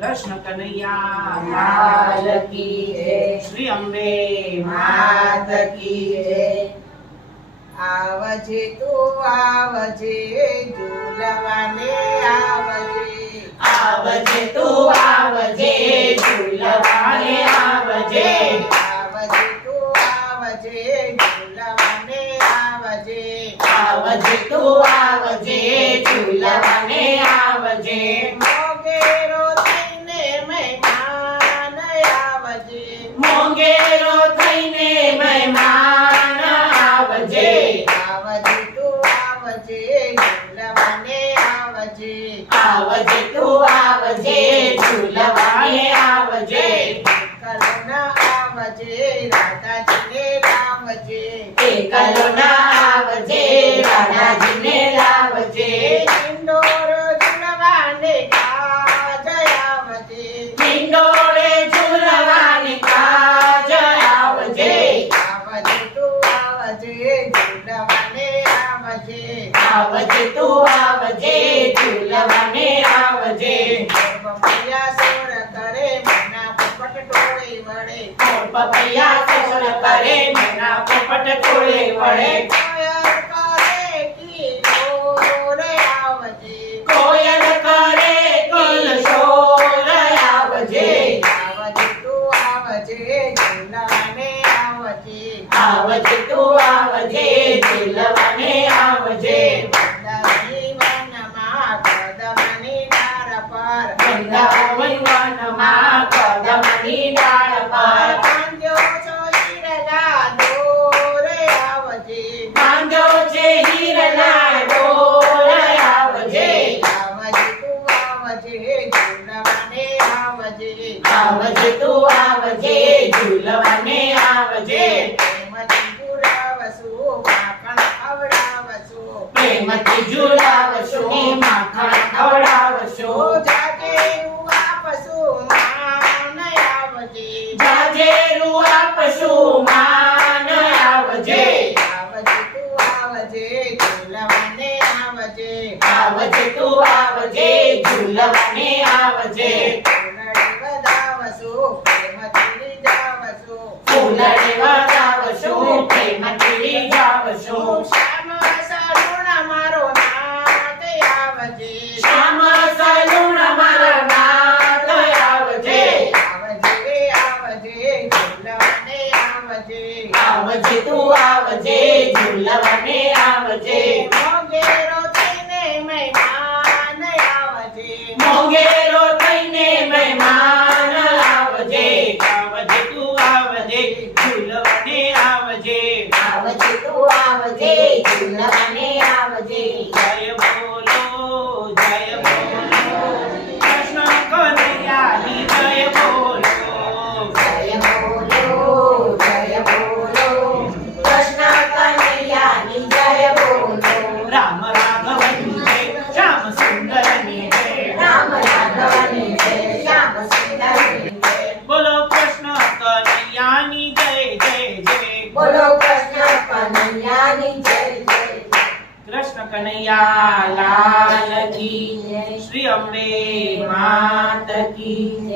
કૃષ્ણ કનૈયા લાલ કી જય. શ્રી અંબે. માત કી જય. આવજે તું આવજે ઝૂલવાને આવજે. આવજે તું આવજે ઝૂલવાને આવજે. આવજે તું આવજે ઝૂલવાને આવજે. આવજે તું આવજે ઝૂલવાને આવજે. આવજે તું આવજે ઝૂલવાને આવજે. કરુણા આવજે રાધાજીને એકલો ના આવજે રાધાજીને આવજે ઝૂલવાને આવજે. પપૈયા સોર કરે મના પોપટ ટોળે વડે પપૈયા સોળ કરે મેના પોપટ ટોળે વળે. આવજે. તું આવજે ઝૂલવાને આવજે. આવજે ઝૂલવાને આવજે પ્રેમથી પુરાવશું માખણ ખવડાવશો ઝુલાવશું માખણ ખવડાવશું જાજેરું આપશું માન આવજે આવજે તું આવજે ઝૂલવાને આવજે આવજે તું આવજે ઝૂલવાને આવજે ફૂલડી વધાવશું પ્રેમથી રીઝાવશું ફૂલડે વધાવશું પ્રેમથી જાવશું શ્યામ સરુણ મારો નાથ આવજે શ્યામ સલુણ મારા નાથ આવજે આવજે આવજે ઝૂલવાને આવજે આવજે તું આવજે. ઝૂલવાને આવજે થઈને મહેમાન આવજે. મોંઘેરો થઈને મહેમાન આવજે. આવજે તું આવજે ઝૂલવાને આવજે. આવજે તું આવજે ઝૂલવાને કનૈયા લાલ કી શ્રી અંબે માત કી